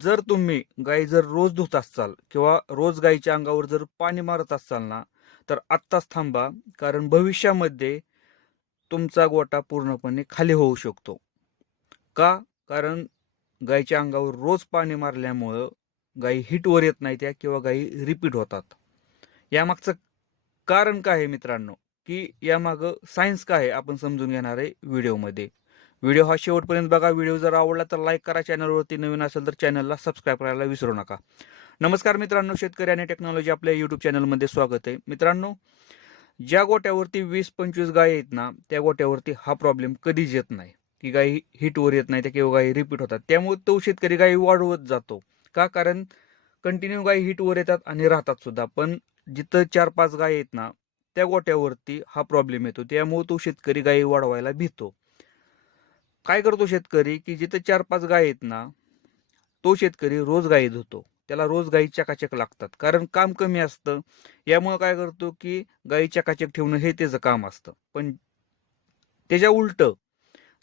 जर तुम्ही गाई जर रोज धुत असाल किंवा रोज गाईच्या अंगावर जर पाणी मारत असाल ना तर आत्ताच थांबा कारण भविष्यामध्ये तुमचा गोटा पूर्णपणे खाली होऊ शकतो. का? कारण गाईच्या अंगावर रोज पाणी मारल्यामुळं गाई हिटवर येत नाही त्या किंवा गाई रिपीट होतात. यामागचं कारण काय आहे मित्रांनो? की यामागं सायन्स काय आहे? आपण समजून घेणार आहे व्हिडिओमध्ये. व्हिडिओ हा शेवटपर्यंत बघा. व्हिडिओ जर आवडला तर लाईक करा. चॅनलवरती नवीन असेल तर चॅनलला सबस्क्राईब करायला विसरू नका. नमस्कार मित्रांनो. शेतकरी आणि टेक्नॉलॉजी आपल्या यूट्यूब चॅनलमध्ये स्वागत आहे. मित्रांनो ज्या गोट्यावरती वीस पंचवीस गाय आहेत ना त्या गोट्यावरती हा प्रॉब्लेम कधीच येत नाही. की गाई हिटवर येत नाही त्या किंवा गाई रिपीट होतात. त्यामुळे तो शेतकरी गाई वाढवत जातो. का? कारण कंटिन्यू गाई हिटवर येतात आणि राहतात सुद्धा. पण जिथं चार पाच गाय आहेत ना त्या गोट्यावरती हा प्रॉब्लेम येतो. त्यामुळे तो शेतकरी गाई वाढवायला भीतो. काय करतो शेतकरी की जिथं चार पाच गाय आहेत ना तो शेतकरी रोज गाई धुतो. त्याला रोज गाई चकाचक लागतात. कारण काम कमी असतं. यामुळे काय करतो की गाई चकाचक ठेवणं हे त्याचं काम असतं. पण त्याच्या उलट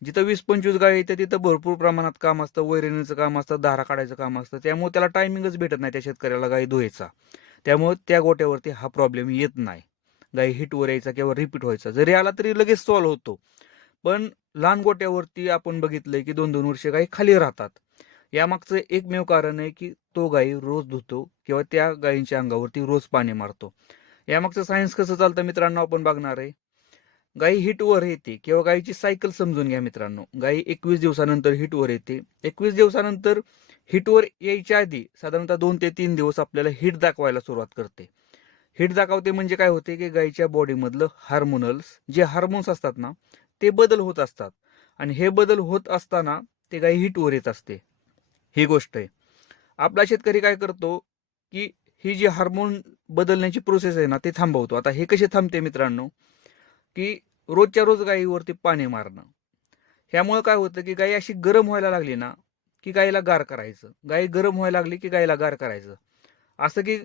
जिथं वीस पंचवीस गाय येते तिथं भरपूर प्रमाणात काम असतं. वैरणीचं काम असतं धारा काढायचं काम असतं. त्यामुळे त्याला टायमिंगच भेटत नाही त्या शेतकऱ्याला गाई धुवायचा. त्यामुळे त्या गोट्यावरती हा प्रॉब्लेम येत नाही. गाई हिटवर यायचा किंवा रिपीट व्हायचा. जरी आला तरी लगेच सॉल्व्ह होतो. पण लहान गोट्यावरती आपण बघितलंय की दोन दोन वर्ष गाई खाली राहतात. यामागचं एकमेव कारण आहे की तो गाई रोज धुतो किंवा त्या गायींच्या अंगावरती रोज पाणी मारतो. यामागचं सायन्स कसं चालतं मित्रांनो आपण बघणार आहे. गाई हिटवर येते किंवा गायीची सायकल समजून घ्या मित्रांनो. गाई एकवीस दिवसानंतर हिटवर येते. एकवीस दिवसानंतर हिटवर यायच्या आधी साधारणतः दोन ते तीन दिवस आपल्याला हिट दाखवायला सुरुवात करते. हिट दाखवते म्हणजे काय होते की गायीच्या बॉडीमधलं हार्मोनल्स जे हार्मोन्स असतात ना ते बदल होत असतात. आणि हे बदल होत असताना ते गाई हिटवर येत असते. ही गोष्ट आहे. आपला शेतकरी काय करतो की ही जी हार्मोन बदलण्याची प्रोसेस आहे ना ते थांबवतो. आता हे कसे थांबते मित्रांनो? की रोजच्या रोज गायीवरती पाणी मारणं. ह्यामुळे काय होतं की गाई अशी गरम व्हायला लागली ना की गाईला गार करायचं. गाई गरम व्हायला लागली की गाईला गार करायचं. असं की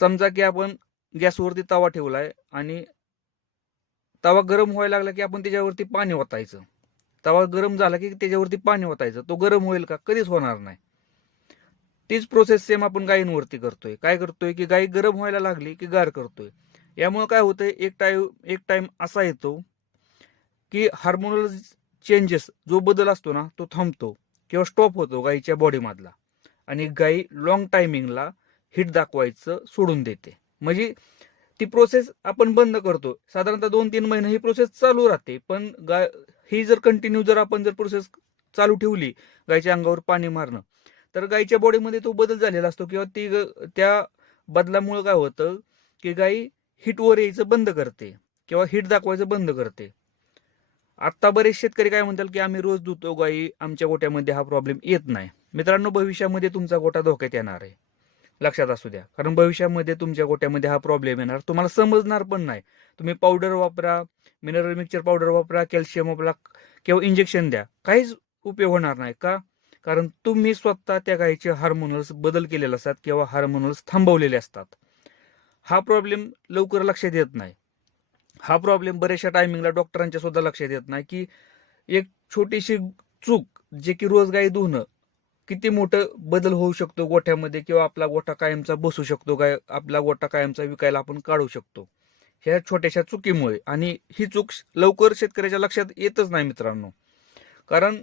समजा की आपण गॅसवरती तवा ठेवला आहे आणि तवा गरम व्हायला लागला की आपण त्याच्यावरती पाणी ओतायचं. तवा गरम झाला की त्याच्यावरती पाणी ओतायचं. तो गरम होईल का? कधीच होणार नाही. तीच प्रोसेस सेम आपण गायींवरती करतोय. काय करतोय की गाई गरम व्हायला लागली की गार करतोय. यामुळे काय होतंय? एक टाईम एक टाईम असा येतो की हार्मोनल चेंजेस जो बदल असतो ना तो थांबतो किंवा स्टॉप होतो गाईच्या बॉडीमधला आणि गाई लॉंग टायमिंगला हिट दाखवायचं सोडून देते. म्हणजे ती प्रोसेस आपण बंद करतो. साधारणतः दोन तीन महिने ही प्रोसेस चालू राहते. पण गाय ही जर कंटिन्यू जर आपण जर प्रोसेस चालू ठेवली गायच्या अंगावर पाणी मारणं तर गायीच्या बॉडीमध्ये तो बदल झालेला असतो किंवा ती ग- त्या बदलामुळे काय होतं की गाई हिटवर यायचं बंद करते किंवा हिट दाखवायचं बंद करते. आत्ता बरेच शेतकरी काय म्हणतात की आम्ही रोज धुतो गाई आमच्या गोट्यामध्ये हा प्रॉब्लेम येत नाही. मित्रांनो भविष्यामध्ये तुमचा गोटा धोक्यात येणार आहे. लक्षात असू द्या. कारण भविष्यामध्ये तुमच्या गोट्यामध्ये हा प्रॉब्लेम येणार. तुम्हाला समजणार पण नाही. तुम्ही पावडर वापरा मिनरल मिक्सचर पावडर वापरा कॅल्शियम वापरा किंवा इंजेक्शन द्या. काहीच उपयोग होणार नाही का? कारण तुम्ही स्वतः त्या गायीचे हार्मोनल्स बदल केलेले असतात किंवा हार्मोनल्स थांबवलेले असतात. हा प्रॉब्लेम लवकर लक्षात येत नाही. हा प्रॉब्लेम बऱ्याचशा टायमिंगला डॉक्टरांच्या सुद्धा लक्षात येत नाही की एक छोटीशी चूक जे की रोज गाई धुणं किती मोठं बदल होऊ शकतो गोठ्यामध्ये किंवा आपला गोठा कायमचा बसू शकतो काय आपला गोठा कायमचा विकायला आपण काढू शकतो. ह्या छोट्याशा चुकीमुळे. आणि ही चूक लवकर शेतकऱ्याच्या लक्षात येतच नाही मित्रांनो. कारण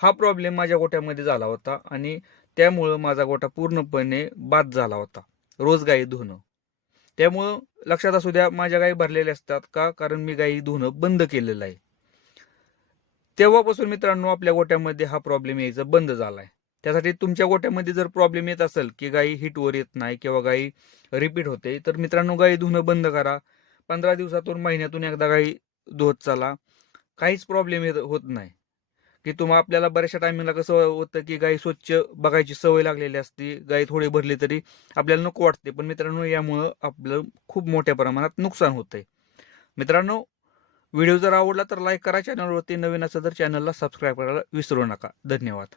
हा प्रॉब्लेम माझ्या गोठ्यामध्ये झाला होता आणि त्यामुळं माझा गोठा पूर्णपणे बाद झाला होता. रोज गाई धुणं. त्यामुळं लक्षात असू द्या माझ्या गायी भरलेल्या असतात का? कारण मी गायी धुणं बंद केलेलं आहे. तेव्हापासून मित्रांनो आपल्या गोट्यामध्ये हा प्रॉब्लेम यायचा बंद झाला आहे त्यासाठी तुमच्या गोट्यामध्ये जर प्रॉब्लेम येत असेल की गाई हिटवर येत नाही किंवा गाई रिपीट होते तर मित्रांनो गाई धुणं बंद करा. पंधरा दिवसातून महिन्यातून एकदा गाई धुवत चाला. काहीच प्रॉब्लेम येत होत नाही. की तुम्हाला आपल्याला बऱ्याचशा टायमिंगला कसं होतं की गाई स्वच्छ बघायची सवय लागलेली असते. गाई थोडी भरली तरी आपल्याला नको वाटते. पण मित्रांनो यामुळं आपलं खूप मोठ्या प्रमाणात नुकसान होतंय. मित्रांनो व्हिडिओ जर आवडला तर लाईक करा. चॅनलवरती नवीन असं तर चॅनलला सबस्क्राईब करायला विसरू नका. धन्यवाद.